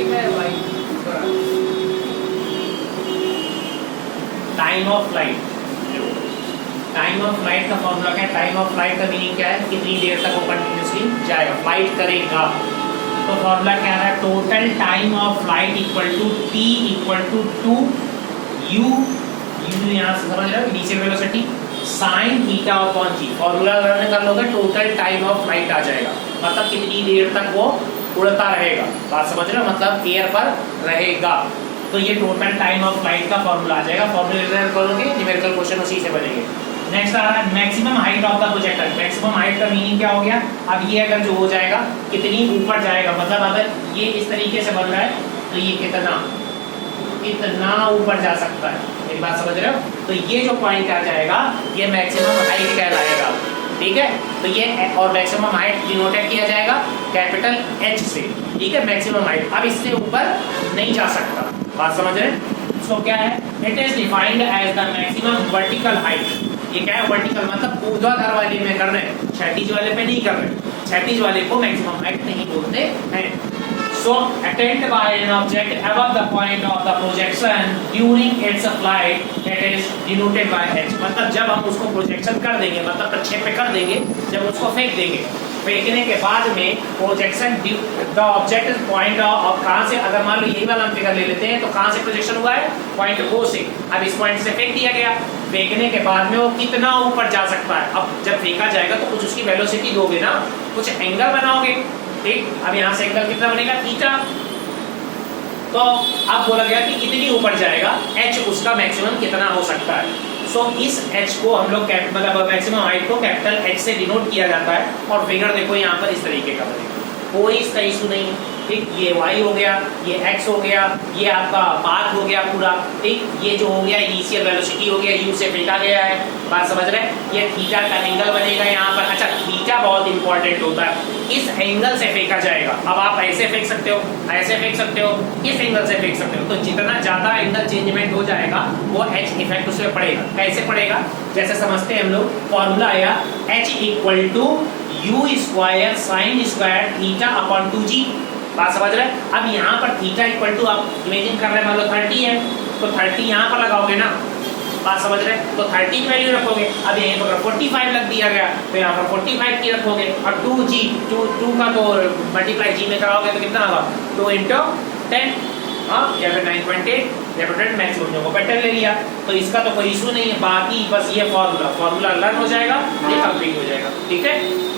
लिखा है भाई, time of flight. Time of flight का फॉर्मूला क्या है? टाइम ऑफ फ्लाइट का मीनिंग क्या है? कितनी देर तक वो कंटिन्यूसली जाएगा, फ्लाइट करेगा। तो फॉर्मूला क्या है? Total time of flight equal to T equal to 2 u, u यहाँ से समझ रहे हो, initial velocity sine theta upon g. Formula run कर लोगे टोटल टाइम ऑफ फ्लाइट आ जाएगा, मतलब कितनी देर तक वो उड़ता रहेगा। बात समझ रहे हो, मतलब एयर पर रहेगा। तो ये टोटल टाइम ऑफ फ्लाइट का फॉर्मूला आ जाएगा। फॉर्मूला रन करोगे न्यूमेरिकल क्वेश्चन उसी से बनेंगे। नेक्स्ट आ रहा है maximum height of the projector. Maximum height का मीनिंग क्या हो गया? अब ये अगर जो हो जाएगा कितनी ऊपर जाएगा, मतलब अगर ये इस तरीके से बन रहा है तो ये कितना ऊपर जा सकता है। एक बात समझ रहे हो? तो ये जो पॉइंट आ जाएगा ये मैक्सिमम हाइट कहलाएगा। ठीक है, तो ये और मैक्सिमम हाइट डिनोटेड किया जाएगा कैपिटल H से। ठीक है, मैक्सिमम हाइट। अब इससे ऊपर नहीं जा सकता। बात समझ रहे हैं? इसको क्या है? It is defined as the maximum vertical height. ये क्या है? वर्टिकल मतलब ऊर्ध्वाधर वाले में कर रहे हैं, क्षैतिज वाले पे नहीं कर रहे। क्षैतिज वाले को मैक्सिमम हाइट नहीं बोलते हैं। So attained by an object above the point of the projection during its flight, that is denoted by H। मतलब जब हम उसको प्रोजेक्शन कर देंगे, मतलब प्रक्षेप कर देंगे, जब उसको फेंक देंगे, फेंकने के बाद में projection the object point of, कहाँ से, अगर मान लो यही वाला हम फिगर ले लेते हैं तो कहाँ से प्रोजेक्शन हुआ है? पॉइंट O से। अब इस पॉइंट से फेंक दिया गया, फेंकने के बाद में वो कितना ऊपर जा सकता है। अब जब फेंका जाएगा तो कुछ उसकी वेलोसिटी दोगे ना, कुछ एंगल बनाओगे। ठीक, अब यहाँ से एंगल कितना बनेगा? थीटा। तो अब बोला गया कि कितनी ऊपर जाएगा, H उसका मैक्सिमम कितना हो सकता है। सो इस H को हम लोग मतलब मैक्सिमम हाइट को कैपिटल H से डिनोट किया जाता है। और फिगर देखो यहाँ पर इस तरीके का बनेगा, कोई इसका इशू नहीं है। ठीक, ये y हो गया, ये x हो गया, ये आपका पाथ हो गया पूरा। ठीक, ये जो हो गया इनिशियल वेलोसिटी हो गया, u से फेंका गया है। बात समझ रहे हैं? ये थीटा का एंगल बनेगा यहाँ पर। अच्छा, थीटा बहुत इंपॉर्टेंट होता है, इस एंगल से फेंका जाएगा। अब आप ऐसे फेंक सकते हो, ऐसे फेंक सकते हो, इस एंगल से फेंक सकते हो। तो जितना ज्यादा एंगल चेंजमेंट हो जाएगा वो H इफेक्ट उसमें पड़ेगा। कैसे पड़ेगा? जैसे समझते हैं हम लोग, फॉर्मूला आया H equal to U square sine square theta upon 2g। बात समझ रहे हैं? अब यहाँ पर थीटा इक्वल टू आप इमेजिन कर रहे हैं, मान लो 30 है तो 30 यहाँ पर लगाओगे ना। बात समझ रहे हैं? तो 30 की वैल्यू रखोगे। अब यहीं पर 45 लग दिया गया तो यहाँ पर 45 की रखोगे। और 2g 2 का तो मल्टीप्लाई g में कराओगे तो कितना होगा? 2 × 10, हाँ, या फिर 9.8 या फिर मैक्सिमम जो बेटर ले लिया। तो इसका तो कोई इशू नहीं है। बाकी बस ये फॉर्मूला लर्न हो जाएगा, ये कंप्लीट हो जाएगा। ठीक है।